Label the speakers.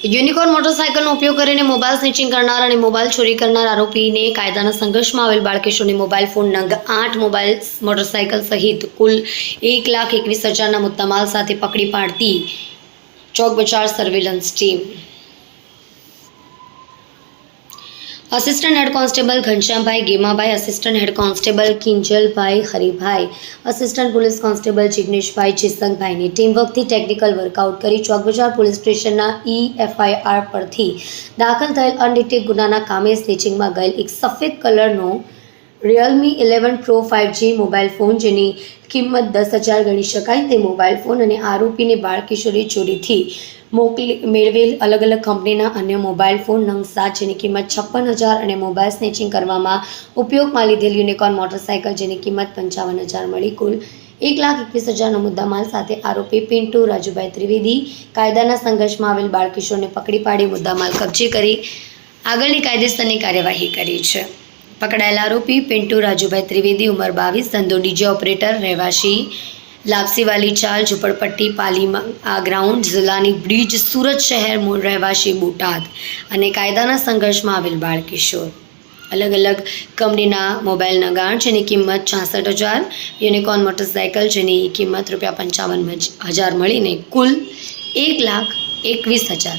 Speaker 1: Unicorn મોટરસાયકલનો ઉપયોગ કરીને mobile સ્નિચિંગ કરનાર અને મોબાઈલ ચોરી કરનાર આરોપીને કાયદાના સંઘર્ષમાં આવેલ બાળકેશોરની મોબાઈલ ફોન નંગ આઠ મોબાઈલ મોટરસાયકલ સહિત કુલ એક લાખ એકવીસ હજારના મુદ્દામાલ સાથે પકડી પાડતી Chowk Bazar surveillance team assistant head constable Ghanshyambhai Gemabhai assistant head constable Kinjalbhai Haribhai assistant police constable Jigneshbhai ચિસંગભાઈની ટીમવર્કથી technical workout કરી ચોકબજાર પોલીસ સ્ટેશનના ઈ એફઆઈઆર પરથી દાખલ થયેલ અનડિટેક ગુનાના કામે સ્નેચિંગમાં ગયેલ એક સફેદ કલરનો Realme eleven pro five G mobile phone જેની કિંમત દસ હજાર ગણી શકાય, તે મોબાઈલ ફોન અને આરોપીને બાળકિશોરી ચોરીથી મોકલી મેળવેલ અલગ અલગ કંપનીના અન્ય મોબાઈલ ફોન નંગ સાત, જેની કિંમત છપ્પન હજાર અને મોબાઈલ સ્નેચિંગ કરવામાં ઉપયોગમાં લીધેલ યુનિકોર્ન મોટરસાયકલ જેની કિંમત પંચાવન હજાર મળી. કુલ એક લાખ એકવીસ હજારનો મુદ્દામાલ સાથે આરોપી પિન્ટુ રાજુભાઈ ત્રિવેદી કાયદાના સંઘર્ષમાં આવેલ બાળકિશોરને પકડી પાડી મુદ્દામાલ કબજે કરી આગળની કાયદેસરની કાર્યવાહી કરી છે. પકડાયેલા આરોપી પિન્ટુ રાજુભાઈ ત્રિવેદી, ઉંમર બાવીસ ધંધો ડીજે ઓપરેટર, રહેવાસી લાપસીવાલી ચાલ, ઝુંપડપટ્ટી, પાલીમાં આ ગ્રાઉન્ડ, જિલ્લાની બ્રિજ, સુરત શહેર, મૂળ રહેવાસી બોટાદ અને કાયદાના સંઘર્ષમાં આવેલ બાળકિશોર અલગ અલગ કંપનીના મોબાઈલ નગાણ, જેની કિંમત છાસઠ હજાર યુનિકોર્ન મોટરસાયકલ, જેની કિંમત રૂપિયા પંચાવન હજાર મળીને કુલ એક લાખ એકવીસ હજાર